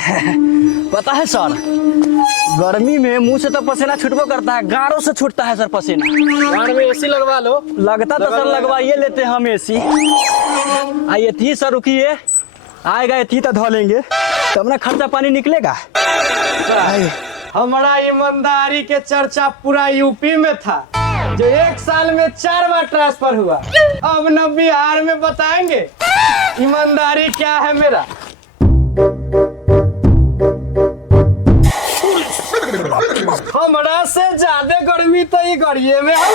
पता है सर, गर्मी में मुंह से तो पसीना छूटबो करता है, गारों से छूटता है सर पसीना। गाड़ में एसी लगवा लो। लगता तो सर लगवाइए लेते हम एसी। आइए थी सर, रुकिए, आएगा ये थी तो धो लेंगे, तब ना खर्चा पानी निकलेगा। हमारा ईमानदारी के चर्चा पूरा यूपी में था, जो 1 साल में 4 बार ट्रांसफर हुआ। अब न बिहार में बताएंगे ईमानदारी क्या है मेरा। हमारा से ज्यादा गर्मी तो ये गड़िए में है।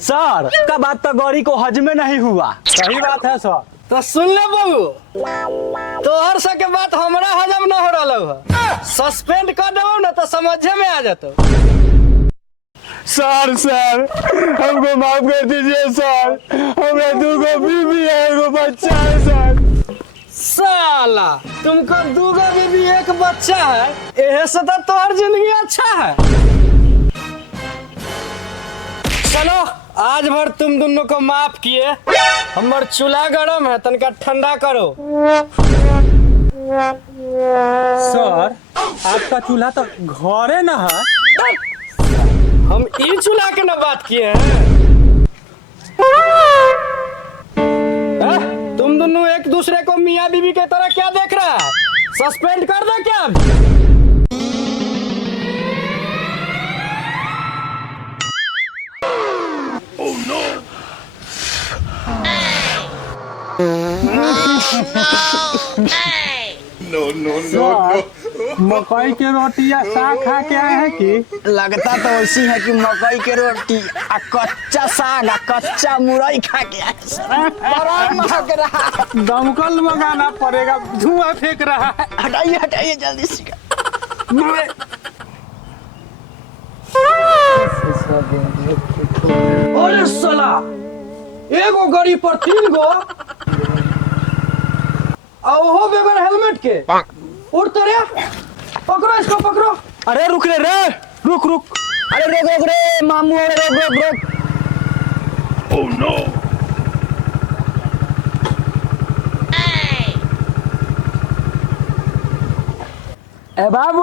सर का बात तो गौरी को हजमे नहीं हुआ। सही बात है सर। तो सुन ले बबू, तोहर सा के बात हमरा हजम न हो रहा है। सस्पेंड कर दो ना तो समझे में आ जातो। सर हमको माफ कर दीजिए सर, हमें 2 बीबी है, 1 बच्चा है सर। साला तुमको 2 बीबी 1 बच्चा है, एहे से तो तोहर जिंदगी अच्छा है। चलो आज भर तुम दोनों को माफ किए। हमार चूल्हा गरम है, तनका ठंडा करो। सर आपका चूल्हा तो घरे न है। हम ई चूल्हा के ना बात किए हैं। तुम दोनों एक दूसरे को मियाँ बीवी के तरह क्या देख रहा है? सस्पेंड कर दो क्या? मकई के रोटी या साग खा के आए हैं कि? लगता तो ऐसी है कि मकई के रोटी आ कच्चा साग आ कच्चा मुरई खा के आए सर। बड़ा महक रहा है। दमकल मंगाना पड़ेगा, धुआं फेंक रहा है। हटाइए जल्दी से। अरे साला, एगो गाड़ी पर 3 गो और वो बगैर हेलमेट के उड़ते रे। पकड़ो इसको, पकड़ो। अरे रुक रे, रुक। अरे रोक रे मामू, अरे रोक। Oh no. ए बाबू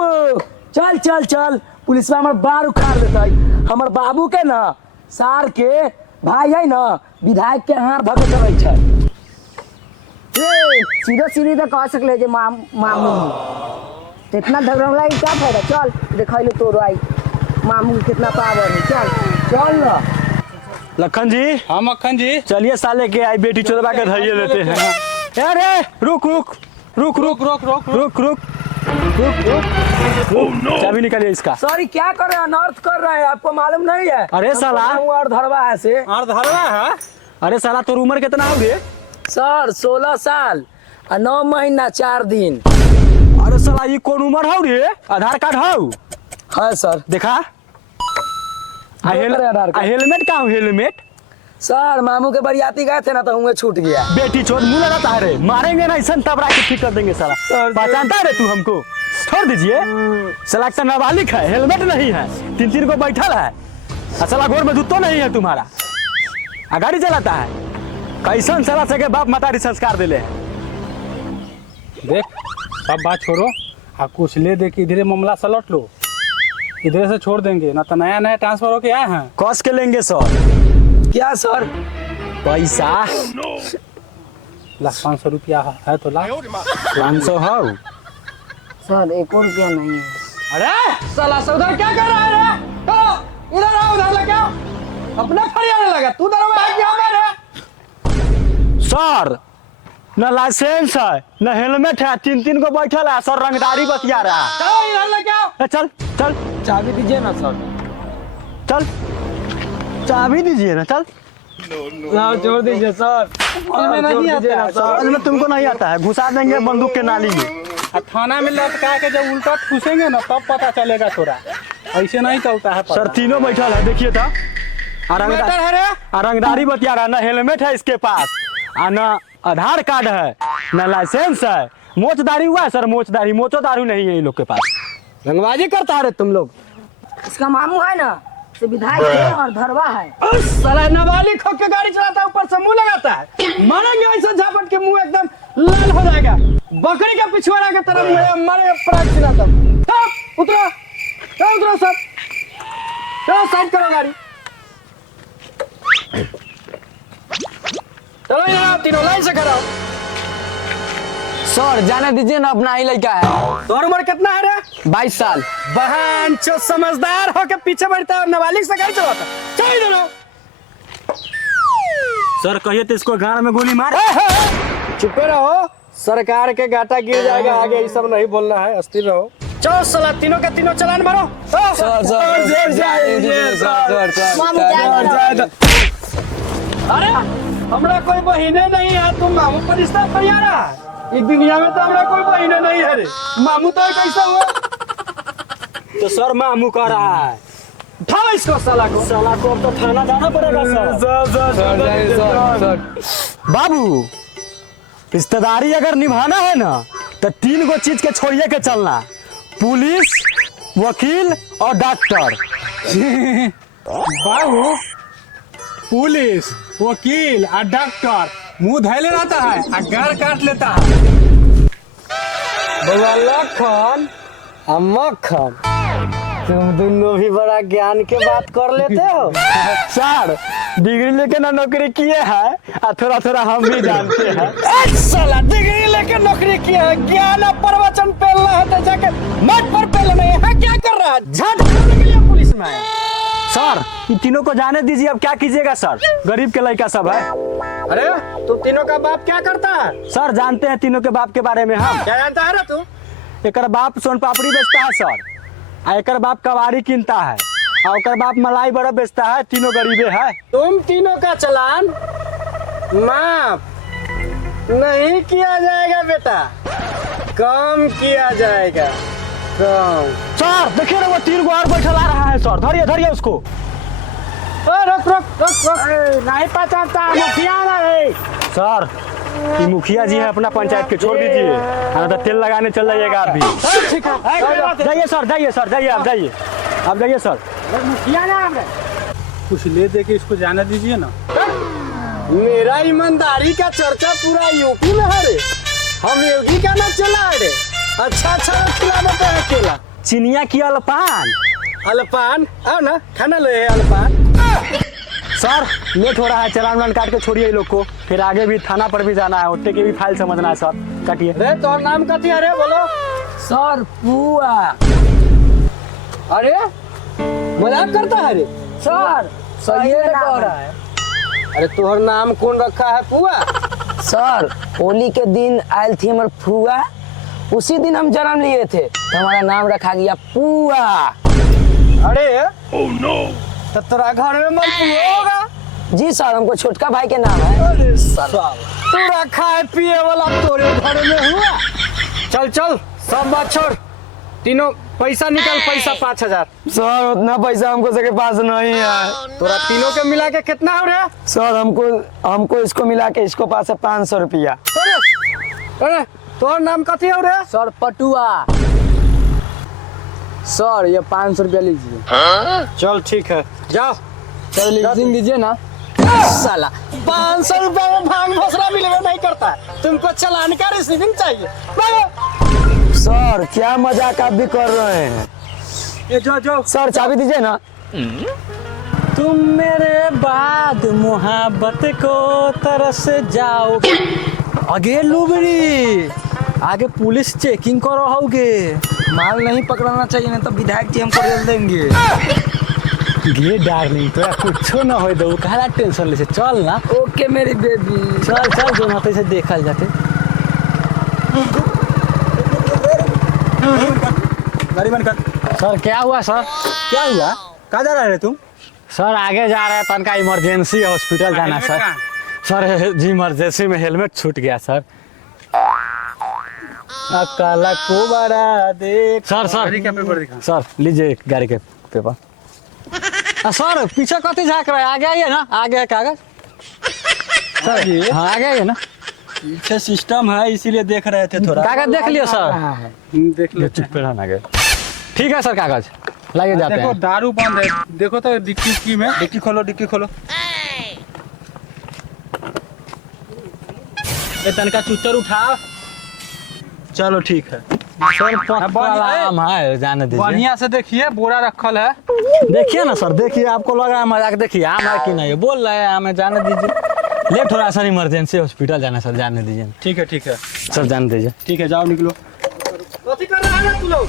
चल, पुलिस में हमार बार उखाड़ देता है। हमार बाबू के ना सार के भाई है ना, विधायक के हार धके चलै छै। सीधे तो कह सकले जे मामू कितना झगड़ा है, क्या फायदा। चल देखैलो तोरो आई मामू कितना पावर है। चल ना लखन जी। हाँ मक्खन जी, चलिए साले के आई बेटी चोदवा के धरिए लेते हैं। अरे रुक। चाबी निकालिए इसका। सॉरी, क्या कर रहे हैं? अनर्थ कर रहे हैं, आपको मालूम नहीं है? अरे साला, और धरवा है से। और धरवा है। अरे साला तोर उम्र कितना हो रे? सर 16 साल और 9 महीना 4 दिन। अरे साला ये कौन उम्र हो रे? आधार कार्ड हो? हाँ सर। देखा हेलमेट का हो? हेलमेट सर मामू के बरियाती गए थे ना तो हुए छूट गया। बेटी चोद मुँह लगाता है रे, मारेंगे ना ऐसा तबरा के ठीक कर देंगे साला। पहचानता है रे तू हमको? छोड़ दीजिए साला, का नाबालिग है, हेलमेट नहीं है, 3 को बैठा है, साला गोर में जूतो नहीं है तुम्हारा, गाड़ी चलाता है। कैसन साला सके बाप मतारी संस्कार दिले। देख सब बात छोड़ो, आप कुछ ले दे के इधरे मामला सलट लो, इधर से छोड़ देंगे ना तो नया ट्रांसफर होके आए हैं। कस के लेंगे सर। क्या सर? पैसा 500 रुपया है तो ला। 500 हो? सर 1 रुपया नहीं है। अरे साला उधर क्या कर रहा है रे? तो इधर आओ, उधर लगा अपना फरियाने लगा। तू दरवा है क्या मेरे? सर न लाइसेंस है न हेलमेट है, 3 को बैठल है सर, रंगदारी बतिया रहा है। चलो इधर लगा। चल चाबी दीजिए ना सर। चल चाबी दीजिए ना। चल सर छोड़ दीजिए सर। हमें नहीं आता है सर में तुमको नहीं आता है, घुसा देंगे बंदूक के नाली में। थाना में लटका के जब उल्टा ठूसेंगे ना तब पता चलेगा तोरा, ऐसे नहीं चलता है। सर 3 बैठल है, देखिए था। रंगदारी बतिया रहा, ना हेलमेट है इसके पास, ना आधार कार्ड है, ना लाइसेंस है। मोचदारी हुआ है सर, मोचोदारू नहीं है इन लोग के पास। रंगबाजी करता है तुम लोग। इसका मामू है ना से विधायक है और धरवा है। साला नाबालिग होके गाड़ी चलाता है, ऊपर से मुंह लगाता है। मारेंगे ऐसा झापट के मुंह एकदम लाल हो जाएगा। बकरी का पिछवाड़ा के तरफ में मारे प्राग चिना तब। उतरो उतरो सब, साइड करो गाड़ी। चलो यहाँ तीनों लाइन से खड़ा हो। सर जाने दीजिए ना, अपना ही लड़का है। तोर उम्र कितना है रे? 22 साल। बहन चो समझदार हो के पीछे बैठता है, नाबालिग से गाड़ी चलाता। चल इधर। सर कहिए तो इसको गाड़ में गोली मार। चुपे रहो, सरकार के गाटा गिर जाएगा। आगे ये सब नहीं बोलना है, अस्थिर रहो। चलो साला तीनों के तीनों चलान मारो। अरे हमरा कोई बहिने नहीं है, तुम मामू पर रिश्ता फरिया रहा है। इस दुनिया में तो हमरा कोई बहिने नहीं है रे। मामू तो कैसा हुआ? तो सर मामू कह रहा है। उठाओ इसको साला को। साला को अब तो थाना जाना पड़ेगा सर। बाबू रिश्तेदारी अगर निभाना है ना तो 3 गो चीज के छोड़िए के चलना, पुलिस, वकील और डॉक्टर। बाबू पुलिस, वकील और डॉक्टर मुंह धैले रहता है और गार काट लेता है। बउआ लखन और मक्खन, तुम दोनों भी बड़ा ज्ञान के बात कर लेते हो। सर डिग्री लेके ना नौकरी किए हैं और थोड़ा थोड़ा हम भी जानते हैं। साला डिग्री लेके नौकरी किया है, ज्ञान और प्रवचन पेलना है तो जाके मठ पर पेलना है। यहाँ क्या कर रहा है? झट करने के लिए पुलिस में आया। सर इन तीनों को जाने दीजिए, अब क्या कीजिएगा सर, गरीब के लड़का सब है। अरे तू तीनों का बाप क्या करता है? सर जानते हैं तीनों के बाप के बारे में हम। क्या जानता है रे तू? एक बाप सोन पापड़ी बेचता है सर, और एक बाप कबाड़ी कीनता है, और एक बाप मलाई बर्फ बेचता है। तीनों गरीबे है। तुम तीनों का चालान माफ नहीं किया जाएगा बेटा, कम किया जाएगा, कम। सर देखिए ना वो 3 गो और बैठा आ रहा है सर, धरिए धरिए उसको। रुक रुक रुक रुक, नहीं पहचानता, मुखिया ना है। सर ये मुखिया जी है अपना पंचायत के, छोड़ दीजिए, हाँ तो तेल लगाने चल जाइएगा आप भी। ठीक है, जाइए सर, जाइए सर, जाइए आप, जाइए आप, जाइए सर। मुखिया ना है। कुछ ले दे के इसको जाने दीजिए ना। मेरा ईमानदारी का चर्चा पूरा यूपी में है रे। हम योगी का ना चला रे। अच्छा खिला देते हैं केला, चिनिया की अलपान। अलपान आओ ना, खाना ले अलपान। सर लेट हो रहा है, चालान वालान काट के छोड़िए ये लोग को, फिर आगे भी थाना पर भी जाना है, उठे की भी फाइल समझना है सर, काटिए। रे तोर नाम कथी है रे? बोलो। सर पुआ। अरे मजाक करता है रे? सर सही में कह रहा है। अरे तोहर नाम कौन रखा है? पुआ। सर होली के दिन आयल थी हमारे फुआ, उसी दिन हम जन्म लिए थे तो हमारा नाम रखा गया पुआ। अरे तो तेरा घर में मलपुआ होगा? जी सर, हमको छोटका भाई के नाम है। अरे साला तू खाए पिए वाला तोरे घर में हुआ। चल चल सब बात छोड़, तीनों पैसा निकाल, पैसा 5000। सर उतना पैसा हमको सबके पास नहीं है। तोरा तीनों के मिला के कितना हो रहा है? सर हमको इसको मिला के इसको पास है 500 रुपया। अरे तोहर नाम कथी हो रहा है? सर पटुआ। सर ये 500 रुपया लीजिए। चल ठीक है, जाओ। सर लिख दीजिए ना। साला 500 रुपया में भांग भोसरा मिलवे नहीं करता है, तुमको चालान का रिसीविंग चाहिए। सर क्या मजाक आप भी कर रहे हैं। ये जो सर चाबी दीजिए ना। तुम मेरे बाद मोहब्बत को तरस जाओ। आगे लुबरी, आगे पुलिस चेकिंग कर रहोगे, माल नहीं पकड़ना चाहिए नहीं तो विधायक जी हमको रेल देंगे। गे डार्लिंग तो कुछ ना हो दो, काला टेंशन ले से चल ना। ओके मेरी बेबी। चल चल जो ना से देखल जाते। गाड़ी बंद कर। सर क्या हुआ सर? क्या हुआ? कहाँ जा रहे तुम? सर आगे जा रहे हैं, तनका इमरजेंसी हॉस्पिटल जाना सर। सर जी इमरजेंसी में हेलमेट छूट गया सर। काला को बड़ा देख। सर गाड़ी का पेपर दिखा। सर लीजिए गाड़ी के पेपर। सर पीछे कथी झाँक रहा है? आगे आइए ना, आगे है कागज। सर हाँ आगे आइए ना, पीछे सिस्टम है इसीलिए देख रहे थे थोड़ा। कागज देख लिया सर। देख लो। चुप पे रहना गए। ठीक है सर, कागज लाइए जाते देखो हैं। दारू बंद है, देखो तो डिक्की में। डिक्की खोलो, डिक्की खोलो। ये तनका चुत्तर उठाओ। चलो ठीक है सर, पक्का आम है, जाने दीजिए। बढ़िया से देखिए बोरा रखल है। देखिए ना सर, देखिए आपको लग रहा है मजाक, देखिए आम है कि नहीं, बोल रहे हैं आम है, जाने दीजिए। लेट हो रहा है सर, इमरजेंसी हॉस्पिटल जाना सर, जाने दीजिए। ठीक है सर जाने दीजिए। ठीक है, जाओ निकलो। कथी कर रहा है ना तू लोग?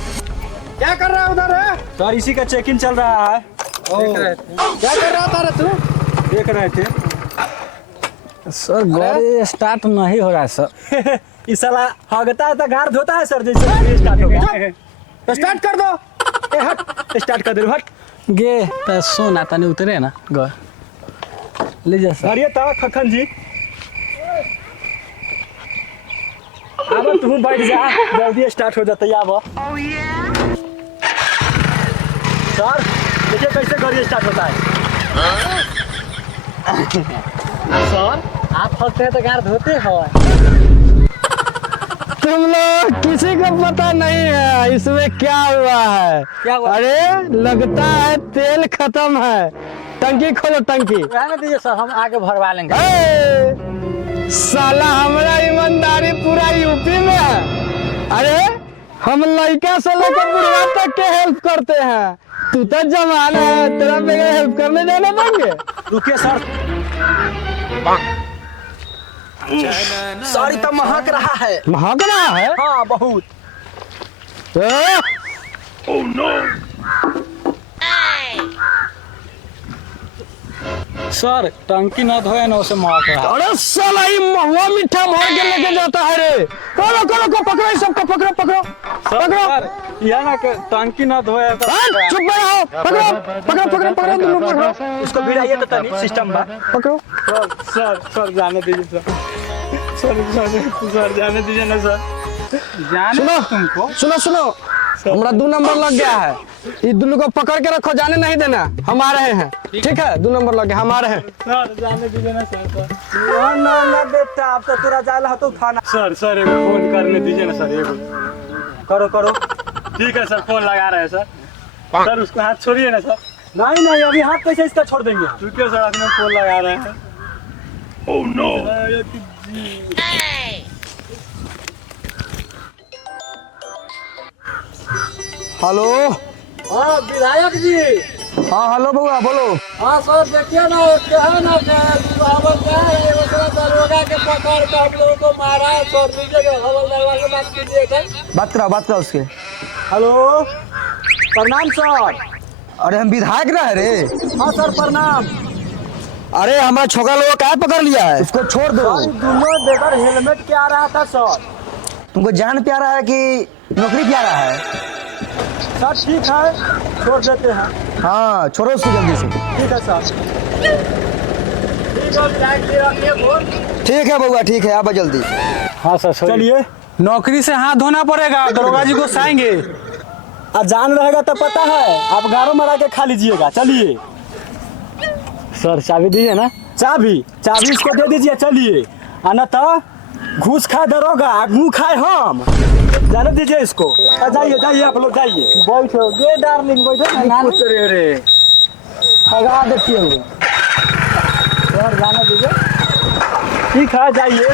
क्या कर रहा है उधर है? सर इसी का चेक इन चल रहा है। देख रहे थे। क्या कर रहा था रे तू? देख रहे थे। सर गाड़ी स्टार्ट नहीं हो रहा है सर। इस साला हगता है तो गाड़ धोता है सर, जैसे स्टार्ट हो गया। स्टार्ट कर दो। ए हट, स्टार्ट कर दे रे, हट गे तो सोना तनी उतरे ना ग ले जा सर। अरे ता खखन जी अब तू बैठ जा, जल्दी स्टार्ट हो जाता है। अब सर देखिए कैसे गाड़ी स्टार्ट होता है। सर आप हंसते हैं तो गाड़ धोते हो। तुम लोग किसी को पता नहीं है इसमें क्या हुआ है। क्या हुआ? अरे लगता है तेल खत्म है, टंकी खोलो टंकी। रहने दीजिए सर, हम आगे भरवा लेंगे। साला हमारा ईमानदारी पूरा यूपी में है। अरे हम लड़का से लेकर बुढ़वा तक के हेल्प करते हैं, तू तो जवान है, तेरा बगैर हेल्प करने जाने देंगे? रुकिए सर, सॉरी तो महक रहा है। महक रहा है? हाँ बहुत। सर टंकी न धोए ना उसे महक रहा है। अरे साला ये महुआ मीठा मार के लेके जाता है रे। करो करो को पकड़ो, सबको पकड़ो पकड़ो पकड़ो। सर यह ना कि टंकी न धोए तो चुप रहो, पकड़ो पकड़ो पकड़ो पकड़ो, तुम लोग पकड़ो इसको, भिड़ाइए तो तनी सिस्टम बा, पकड़ो। सर जाने दीजिए सर। सर जाने दीजिए ना सर। जाने सुनो तुमको। सुनो, हमारा 2 नंबर लग गया है, ये दोनों को पकड़ के रखो, जाने नहीं देना, हम आ रहे हैं। ठीक है 2 नंबर लग गया, हम आ रहे हैं। सर जाने दीजिए ना सर। ना बेटा, अब तो तेरा जाला तो उठाना। सर एगो फोन करने दीजिए ना सर, एगो। करो। ठीक है सर, फोन लगा रहे हैं सर। सर उसको हाथ छोड़िए ना सर। नहीं अभी हाथ कैसे इसका छोड़ देंगे। रुकिए सर, अपने फोन लगा रहे हैं। Oh no. हेलो। हाँ विधायक जी। हाँ हेलो बउआ बोलो। हाँ सर देखिए ना, क्या है ना दरोगा के पकड़ के हम लोगों को मारा है सर। लीजिए हवलदार से बात कीजिए। बात करो उसके। हेलो प्रणाम सर। अरे हम विधायक रहे रे। हाँ सर प्रणाम। अरे हमारा छोकरा लोग क्या पकड़ लिया है, उसको छोड़ दो। दोनों बेगर हेलमेट के आ रहा था सर। तुमको जान प्यारा है कि नौकरी प्यारा है? सर ठीक है, छोड़ देते हैं। हाँ छोड़ो उसको जल्दी से। ठीक है सर। ठीक है बउआ, ठीक है आप जल्दी। हाँ सर चलिए। नौकरी से हाथ धोना पड़ेगा, दरोगा जी को साएंगे। जान रहेगा तो पता है, आप गारों मरा के खा लीजिएगा। चलिए सर, चाबी दीजिए ना। चाबी इसको दे दीजिए। चलिए, आना तो घूस खाए दरोगा, मुँह खाए हम, जाने दीजिए इसको। जाइए आप लोग जाइए। बैठो गे डार्लिंग, बैठो। उतरे रे भगा देखिए सर, जाने दीजिए। ठीक है जाइए।